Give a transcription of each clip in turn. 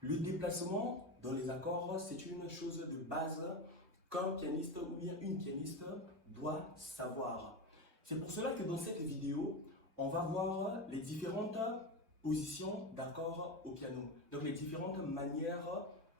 Le déplacement dans les accords, c'est une chose de base qu'un pianiste ou bien une pianiste doit savoir. C'est pour cela que dans cette vidéo, on va voir les différentes positions d'accords au piano. Donc les différentes manières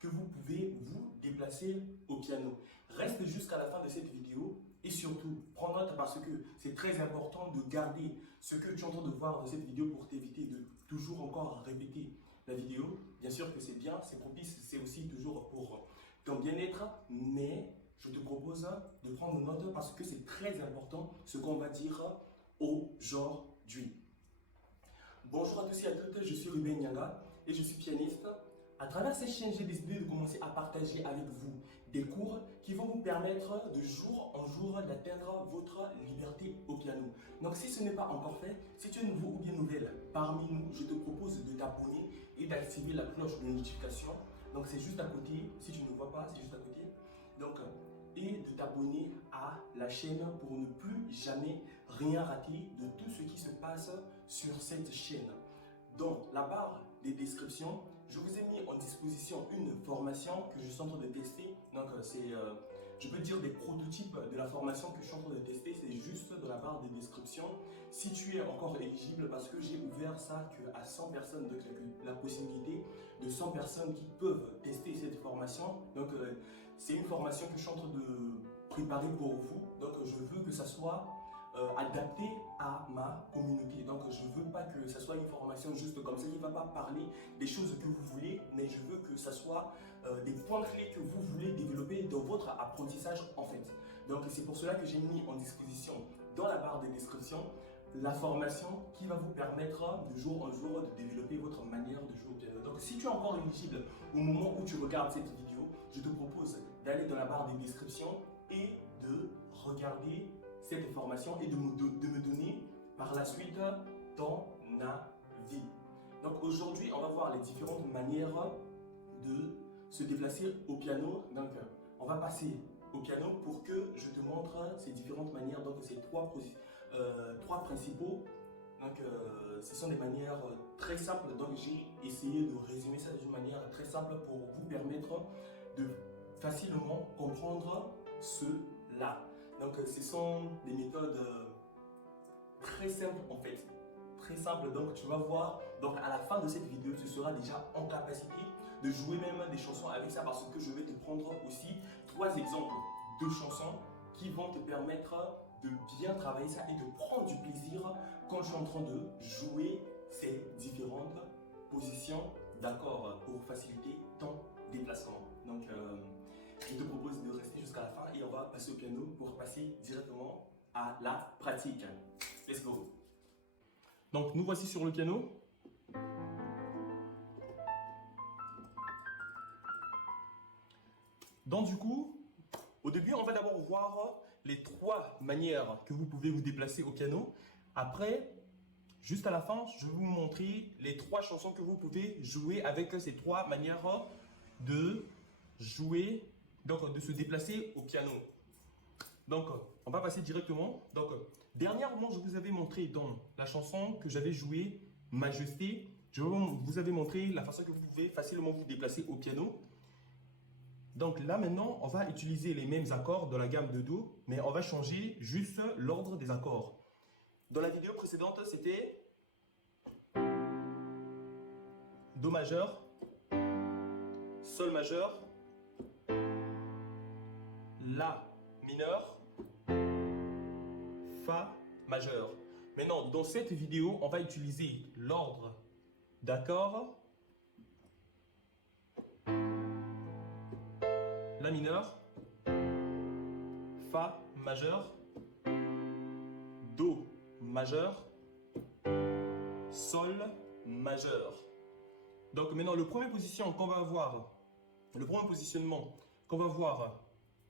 que vous pouvez vous déplacer au piano. Reste jusqu'à la fin de cette vidéo et surtout, prends note parce que c'est très important de garder ce que tu es en train de voir dans cette vidéo pour t'éviter de toujours encore répéter la vidéo. Bien sûr que c'est bien, c'est propice, c'est aussi toujours pour ton bien-être, mais je te propose de prendre note parce que c'est très important ce qu'on va dire aujourd'hui. Bonjour à tous et à toutes, je suis Ruben Nyanga et je suis pianiste. À travers cette chaîne, j'ai décidé de commencer à partager avec vous des cours qui vont vous permettre de jour en jour d'atteindre votre liberté au piano. Donc si ce n'est pas encore fait, si tu es nouveau ou bien nouvelle parmi nous, je te propose de t'abonner et d'activer la cloche de notification. Donc c'est juste à côté, si tu ne vois pas, c'est juste à côté. Donc, et de t'abonner à la chaîne pour ne plus jamais rien rater de tout ce qui se passe sur cette chaîne. Dans la barre des descriptions, je vous ai mis en disposition une formation que je suis en train de tester. Donc, je peux dire des prototypes de la formation que je suis en train de tester. C'est juste dans la barre des descriptions. Si tu es encore éligible, parce que j'ai ouvert ça qu'à 100 personnes, donc la possibilité de 100 personnes qui peuvent tester cette formation. Donc, c'est une formation que je suis en train de préparer pour vous. Donc, je veux que ça soit adapté à ma communauté. Donc, je ne veux pas que ça soit une formation juste comme ça. Il ne va pas parler des choses que vous voulez, mais je veux que ça soit des points clés que vous voulez développer dans votre apprentissage en fait. Donc, c'est pour cela que j'ai mis en disposition dans la barre de description la formation qui va vous permettre de jour en jour de développer votre manière de jouer au piano. Donc, si tu es encore éligible au moment où tu regardes cette vidéo, je te propose d'aller dans la barre des descriptions et de regarder cette formation et de me donner par la suite ton avis. Donc aujourd'hui, on va voir les différentes manières de se déplacer au piano. Donc on va passer au piano pour que je te montre ces différentes manières. Donc ces trois principaux. Donc ce sont des manières très simples. Donc j'ai essayé de résumer ça d'une manière très simple pour vous permettre de facilement comprendre cela. Donc, ce sont des méthodes très simples en fait. Très simples. Donc, tu vas voir. Donc, à la fin de cette vidéo, tu seras déjà en capacité de jouer même des chansons avec ça parce que je vais te prendre aussi 3 exemples de chansons qui vont te permettre de bien travailler ça et de prendre du plaisir quand je suis en train de jouer ces différentes positions d'accords pour faciliter ton déplacement. Donc, je te propose de rester jusqu'à la fin et on va passer au piano pour passer directement à la pratique. Let's go! Donc, nous voici sur le piano. Donc, du coup, au début, on va d'abord voir les 3 manières que vous pouvez vous déplacer au piano. Après, juste à la fin, je vais vous montrer les 3 chansons que vous pouvez jouer avec ces 3 manières de jouer, donc de se déplacer au piano. Donc, on va passer directement. Donc, dernièrement, je vous avais montré dans la chanson que j'avais joué Majesté, je vous avais montré la façon que vous pouvez facilement vous déplacer au piano. Donc là maintenant, on va utiliser les mêmes accords dans la gamme de Do, mais on va changer juste l'ordre des accords. Dans la vidéo précédente, c'était Do majeur, Sol majeur, La mineur, Fa majeur. Maintenant, dans cette vidéo, on va utiliser l'ordre d'accords La mineur, Fa majeur, Do majeur, Sol majeur. Donc maintenant, le premier positionnement qu'on va avoir,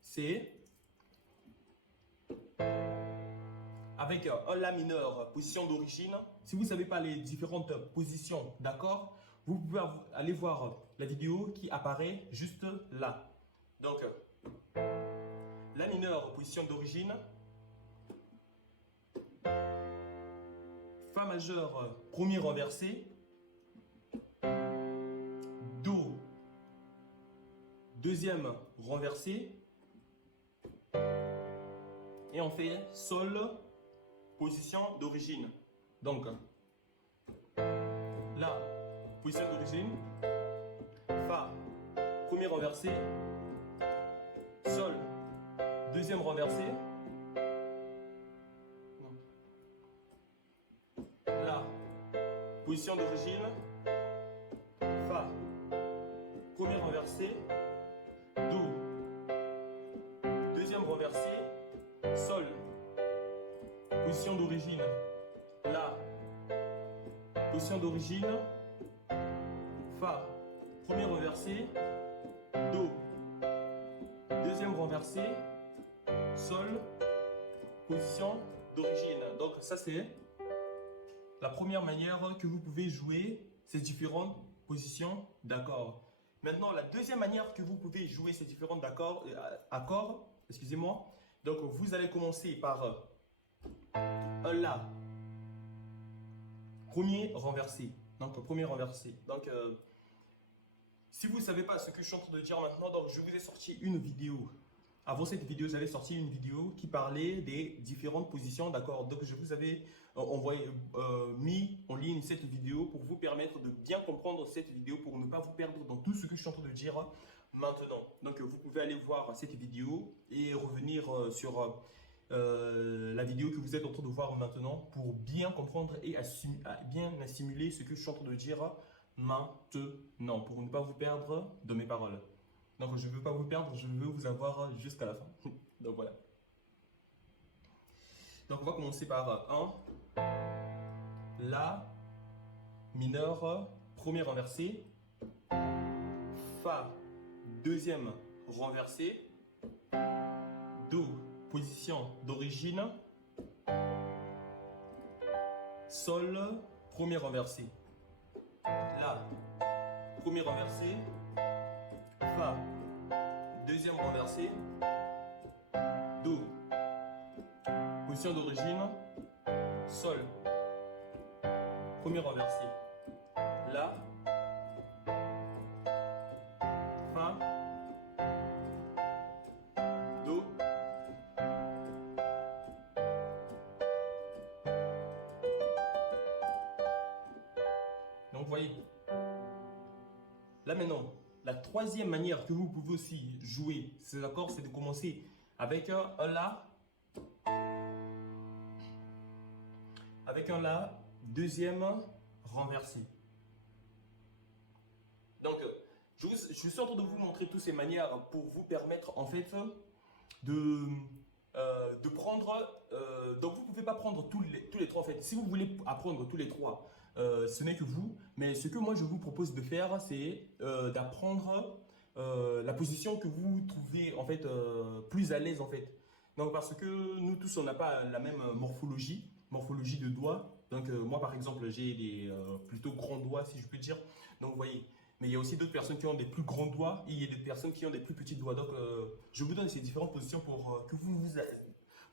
c'est avec un La mineur, position d'origine. Si vous ne savez pas les différentes positions d'accords, vous pouvez aller voir la vidéo qui apparaît juste là. Donc, La mineur, position d'origine. Fa majeur, premier renversé. Do deuxième renversé. Et on fait Sol, position d'origine. Donc, là, position d'origine. Fa, premier renversé. Sol, deuxième renversé. Là, position d'origine. Fa, premier renversé. Do, deuxième renversé. Sol, position d'origine. La, position d'origine. Fa, premier renversé. Do, deuxième renversé. Sol, position d'origine. Donc ça c'est la première manière que vous pouvez jouer ces différentes positions d'accords. Maintenant, la deuxième manière que vous pouvez jouer ces différentes accords, excusez-moi. Donc, vous allez commencer par un La, premier renversé. Donc, premier renversé. Donc, si vous ne savez pas ce que je suis en train de dire maintenant, donc je vous ai sorti une vidéo. Avant cette vidéo, j'avais sorti une vidéo qui parlait des différentes positions d'accords. Donc, je vous avais mis en ligne cette vidéo pour vous permettre de bien comprendre cette vidéo, pour ne pas vous perdre dans tout ce que je suis en train de dire maintenant. Donc, vous pouvez aller voir cette vidéo et revenir sur la vidéo que vous êtes en train de voir maintenant pour bien comprendre et bien assimiler ce que je suis en train de dire maintenant, pour ne pas vous perdre dans mes paroles. Donc, je ne veux pas vous perdre, je veux vous avoir jusqu'à la fin. Donc, voilà. Donc, on va commencer par 1. La mineur, premier renversé. Fa, deuxième renversé. Do, position d'origine. Sol, premier renversé. La, premier renversé. Fa, deuxième renversé. Do, position d'origine. Sol, premier renversé. La, Fa, Do. Donc, vous voyez. Là maintenant, la troisième manière que vous pouvez aussi jouer ces accords, c'est de commencer avec un La. Avec un La, deuxième renversé. Donc, je suis en train de vous montrer toutes ces manières pour vous permettre en fait de prendre. Donc, vous ne pouvez pas prendre tous les trois en fait. Si vous voulez apprendre tous les trois, ce n'est que vous. Mais ce que moi je vous propose de faire, c'est d'apprendre la position que vous trouvez en fait plus à l'aise en fait. Donc, parce que nous tous on n'a pas la même morphologie de doigts. Donc, moi par exemple, j'ai des plutôt grands doigts si je peux dire. Donc, vous voyez. Mais il y a aussi d'autres personnes qui ont des plus grands doigts et il y a des personnes qui ont des plus petits doigts. Donc, je vous donne ces différentes positions pour que vous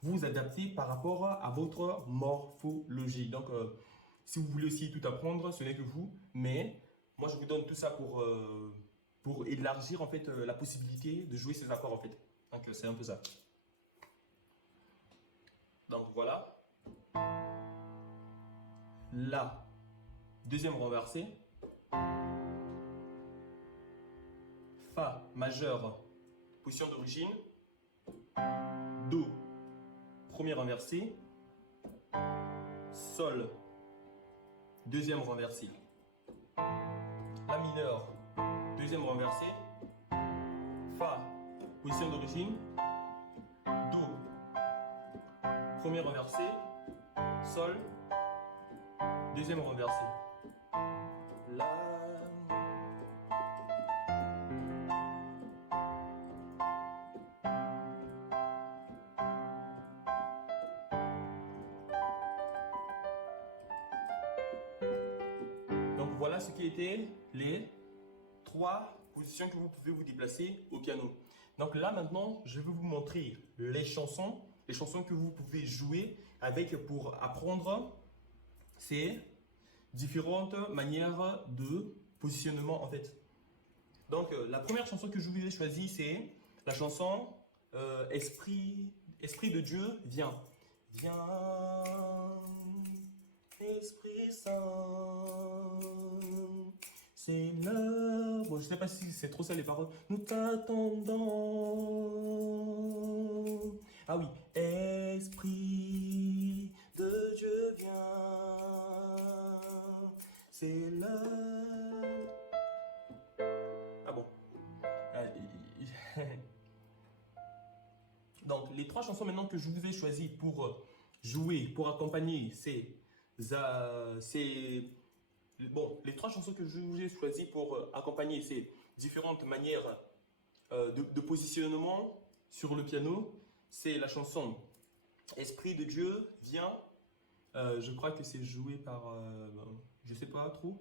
vous adaptez par rapport à votre morphologie. Donc, si vous voulez aussi tout apprendre, ce n'est que vous. Mais moi, je vous donne tout ça pour élargir en fait la possibilité de jouer ces accords en fait. Donc, c'est un peu ça. Donc, voilà. La, deuxième renversé. Fa majeur, position d'origine. Do, premier renversé. Sol, deuxième renversé. La mineur, deuxième renversé. Fa, position d'origine. Do, premier renversé. Sol, deuxième renversé. La. Donc voilà ce qui étaient les trois positions que vous pouvez vous déplacer au piano. Donc là maintenant, je vais vous montrer les chansons que vous pouvez jouer avec pour apprendre ces différentes manières de positionnement en fait. Donc, la première chanson que je vous ai choisie, c'est la chanson Esprit de Dieu, viens. Viens, Esprit Saint, c'est l'heure. Bon, je sais pas si c'est trop ça les paroles. Nous t'attendons. Ah oui, Esprit de Dieu, viens. C'est l'heure. Ah bon. Donc, les trois chansons maintenant que je vous ai choisies pour jouer, pour accompagner, bon, les trois chansons que je vous ai choisies pour accompagner ces différentes manières de positionnement sur le piano. C'est la chanson Esprit de Dieu, viens. Je crois que c'est joué par, je sais pas trop.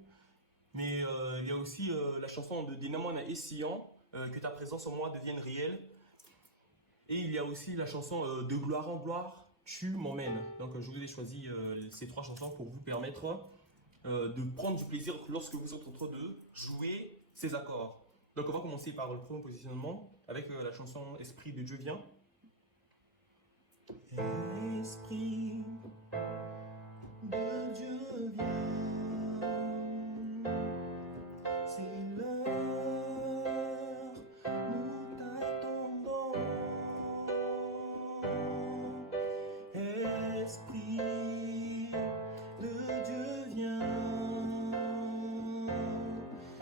Mais il y a aussi la chanson de Dinamona et Sion, que ta présence en moi devienne réelle. Et il y a aussi la chanson de gloire en gloire, tu m'emmènes. Donc je vous ai choisi ces trois chansons pour vous permettre de prendre du plaisir lorsque vous êtes en train de jouer ces accords. Donc on va commencer par le premier positionnement avec la chanson Esprit de Dieu vient. Esprit de Dieu vient. C'est l'heure, nous t'attendons. Esprit de Dieu viens.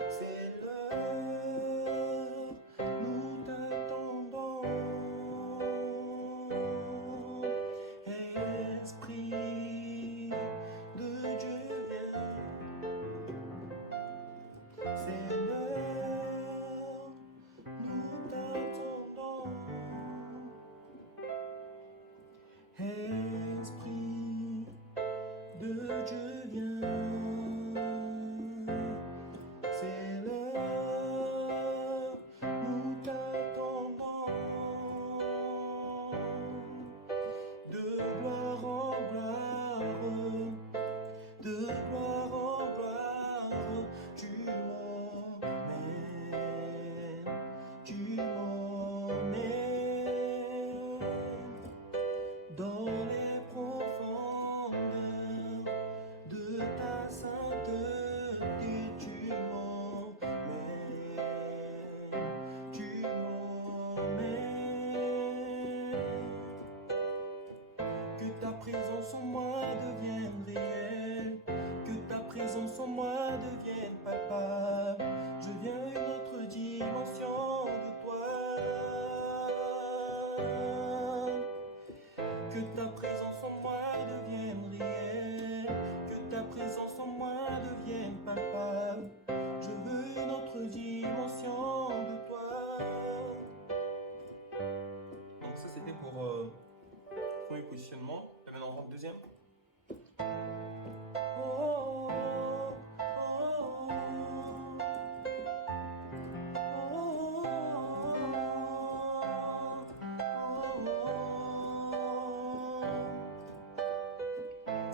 C'est l'heure, nous t'attendons. Esprit de Dieu viens. C'est l'heure, nous t'attendons. Esprit de Dieu viens. C'est l'heure, nous t'attendons. De gloire en gloire, de gloire en gloire, tu m'emmènes, tu m'emmènes dans les profondeurs de ta sainteté, tu m'emmènes, tu m'emmènes. Que ta présence en moi devienne réelle, que ta présence en moi devienne palpable. Je viens à une autre dimension de toi. Que ta présence en moi devienne réelle, que ta présence en moi devienne palpable. Je veux une autre dimension de toi. Donc ça c'était pour premier positionnement. Et maintenant on rentre deuxième.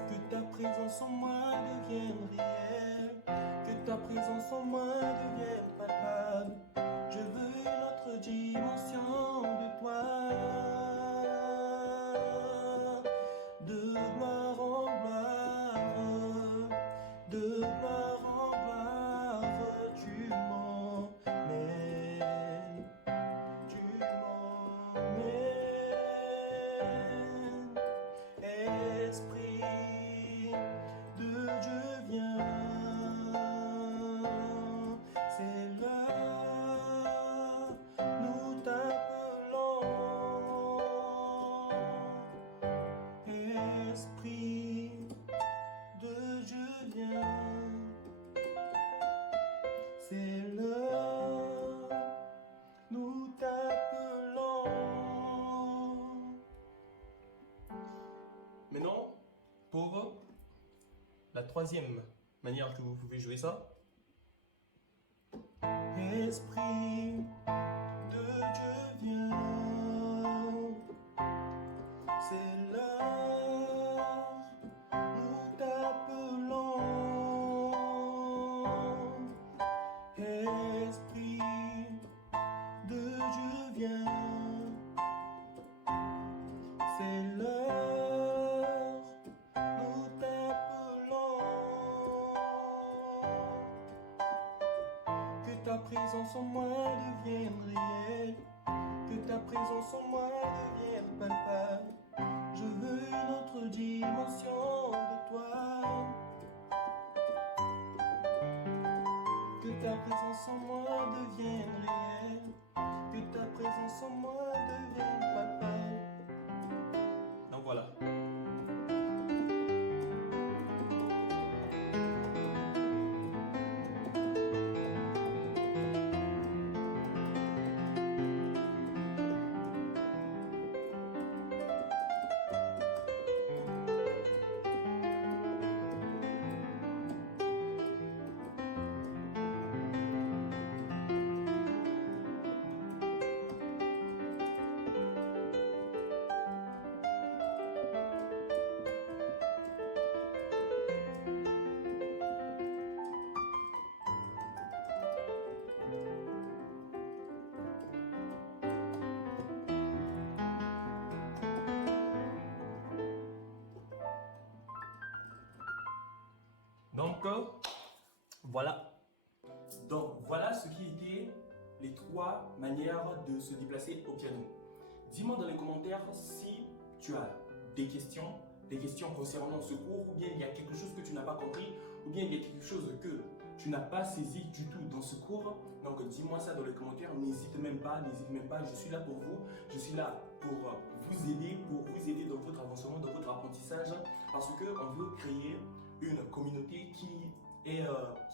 Que ta présence en moi devienne réelle, que ta présence en moi devienne palpable. Je veux une autre dimension de toi. De gloire en gloire, de gloire en gloire, tu m'emmènes, tu m'emmènes. Esprit de Dieu viens. C'est l'heure, nous t'appelons. Esprit de Dieu viens. C'est l'heure, nous t'appelons. Maintenant, pour la troisième manière que vous pouvez jouer ça. Esprit de Dieu viens. C'est l'heure, nous t'appelons. Esprit ta présence en moi devienne réelle, que ta présence en moi devienne palpable. Je veux une autre dimension de toi. Que ta présence en moi devienne réelle, que ta présence en moi devienne palpable. Donc voilà. Donc, voilà. Donc, voilà ce qui étaient les 3 manières de se déplacer au piano. Dis-moi dans les commentaires si tu as des questions concernant ce cours, ou bien il y a quelque chose que tu n'as pas compris, ou bien il y a quelque chose que tu n'as pas saisi du tout dans ce cours. Donc, dis-moi ça dans les commentaires. N'hésite même pas, je suis là pour vous. Je suis là pour vous aider dans votre avancement, dans votre apprentissage, parce qu'on veut créer une communauté qui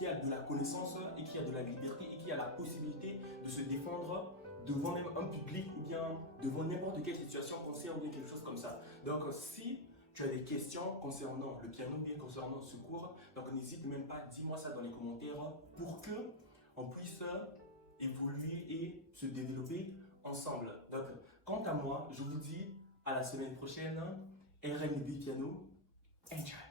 a de la connaissance et qui a de la liberté et qui a la possibilité de se défendre devant même un public ou bien devant n'importe quelle situation concernant ou bien quelque chose comme ça. Donc, si tu as des questions concernant le piano, bien concernant ce cours, donc n'hésite même pas, dis-moi ça dans les commentaires pour que on puisse évoluer et se développer ensemble. Donc, quant à moi, je vous dis à la semaine prochaine. RNB Piano, enjoy!